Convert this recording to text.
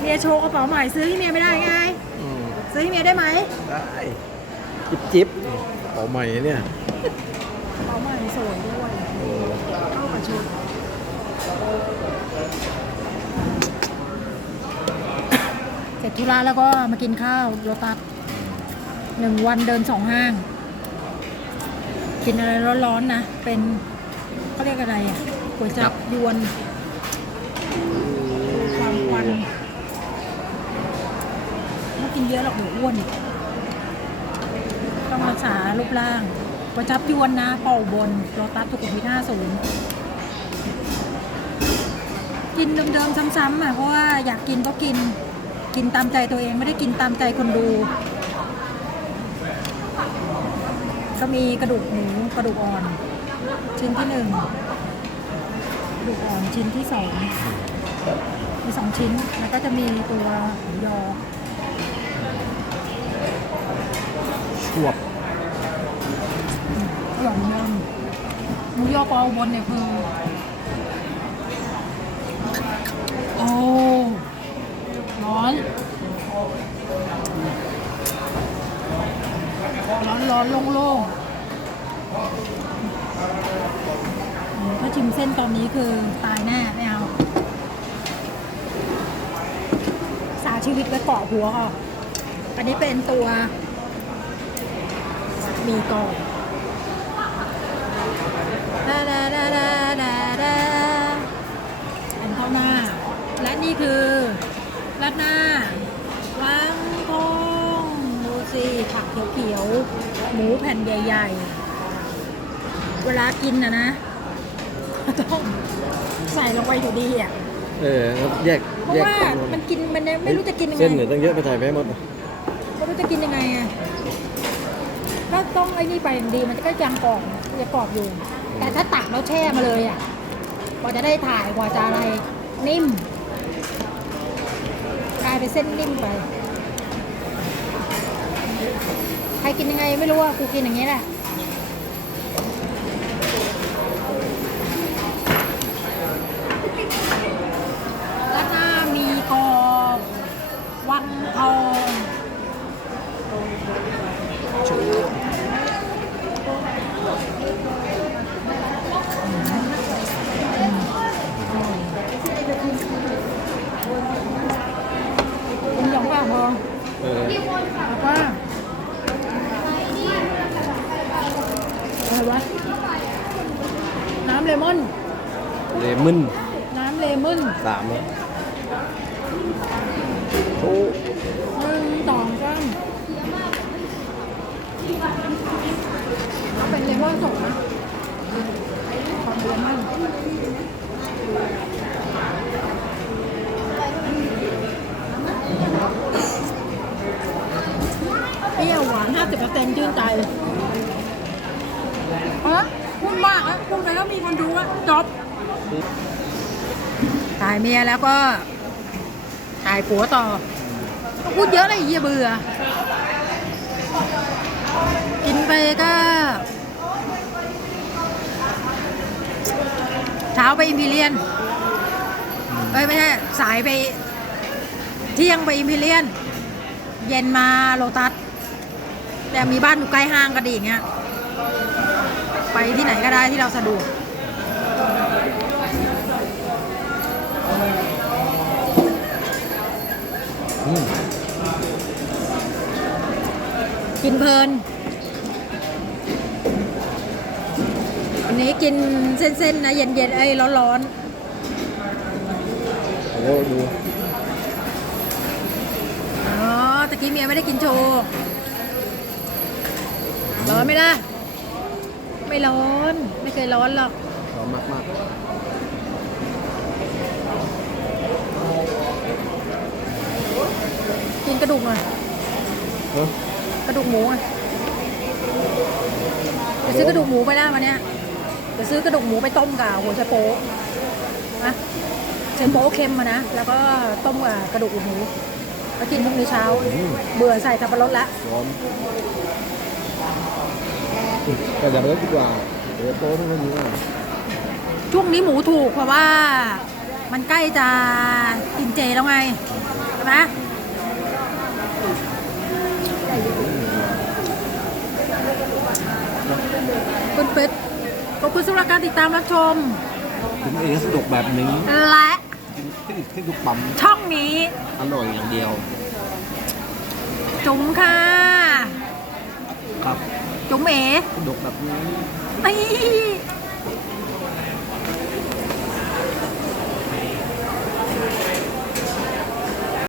เมียโชว์กระเป๋าใหม่ซื้อให้เมียไม่ได้ไง อืมซื้อให้เมียได้ไหมได้จิ๊บจิ๊บเอาใหม่เนี่ยกระเป๋าใหม่สวยด้วยโอ้เข้ากับชุดเสร็จธุระแล้วก็มากินข้าวโรตัสหนึ่งวันเดินสองห้าง กินอะไรร้อนๆนะ เป็นเขาเรียกอะไรอะก๋วยจับยวนความควันไม่ กินเยอะหรอกเดี๋ยวอ้วนอีกต้องรักษารูปร่างก๋วยจับยวนนะเป่าบนโรตัสทุกุมวิทห้าศูนย์กินเดิมๆซ้ำๆอะเพราะว่าอยากกินก็กินกินตามใจตัวเองไม่ได้กินตามใจคนดู ก็มีกระดูกหมูกระดูกอ่อน ชิ้นที่หนึ่งกระดูกอ่อนชิ้นที่สองมีสองชิ้นแล้วก็จะมีตัวหมูยอ ชวบอร่อยเหมือนเดิมหมูยอปออุบนเนี่ยคือ โอ้ร้อนร้อนร้อนโล่งโล่งถ้าชิมเส้นตอนนี้คือตายแน่ไม่เอา สาชีวิตไว้เกาะหัวออกอันนี้เป็นตัว มีกรอบดาดาดาดาดาดาอันเข้าหน้า และนี่คือราดหน้าล้างทองดูสิผักเขียวๆ หมูแผ่นใหญ่ๆ เวลากินนะนะ ต้องใส่ลงไปอยู่ดีอะ เออแล้วแยกเพราะแยกว่ามันกินมันยังไม่รู้จะกินยังไง เส้นเนี่ยต้องเยอะไปถ่ายไปให้หมด ไม่รู้จะกินยังไงอะ ถ้าต้องไอ้นี่ไปอย่างดีมันก็ยังกรอบมันจะกรอบอยู่ แต่ถ้าตักแล้วแช่มาเลยอะกว่าจะได้ถ่ายกว่าจะอะไรนิ่มกลายเป็นเส้นนิ่มไป ใครกินยังไงไม่รู้อะกูกินอย่างนี้แหละแล้วก็มีกอวังทองคุณยองป่ะพอ เออ แล้ วก็อะไรวะ น้ำเลมอน เลมอนน้ำเลมอนสามแล้วโอ้หนึ่งสองสามเอาเป็นเลมอนสดนะขอเลมอนเปรี้ยวหวานห้า สิบเปอร์เซ็นต์ชื่นใจฮะพูดมากอะพูดไปแล้วมีคนดูอะจบถ่ายเมียแล้วก็ถ่ายผัวต่อ พูดเยอะเลยเหี้ยเบื่อ กินไปก็ เช้าไปอิมพีเรียน เอ้ยไม่ใช่สายไป เที่ยงไปอิมพีเรียน เย็นมาโลตัส แต่มีบ้านอยู่ใกล้ห้างก็ดีอย่างเงี้ย ไปที่ไหนก็ได้ที่เราสะดวกอืมกินเพลิน วันนี้กินเส้นๆนะ เย็นๆไอ้ร้อนโอ้ดูๆอ๋อ ตะกี้เมียไม่ได้กินโชว์ ร้อนไหมล่ะ ไม่ร้อน ไม่เคยร้อนหรอกหอมมากมากกินกระดูกหน่อยๆเนอะกระดูกหมูอะจะซื้อกระดูกหมูไปได้มาเนี่ยจะซื้อกระดูกหมูไปต้มกับหัวไชโป๊ะนะไชโป๊ะเค็มมานะ แล้วก็ต้มกับกระดูกหมูแล้วกินพรุ่งนี้เช้าอืมเบื่อใส่สับปะรดละร้อน แต่อย่าไปล่นดีกว่าเดี๋ยวโป๊ไม่ค่อยดีอะช่วงนี้หมูถูกเพราะว่า มันใกล้จะปีแล้วไงใช่ไหมคุณเป็ดขอบคุณสำหรับการติดตามรับชมผมเองสนุกแบบนี้และที่ที่ทุกปั๊มช่องนี้ อร่อยอย่างเดียว จุ๋มค่ะ จุ๋มเอ๋สนุกแบบนี้นี่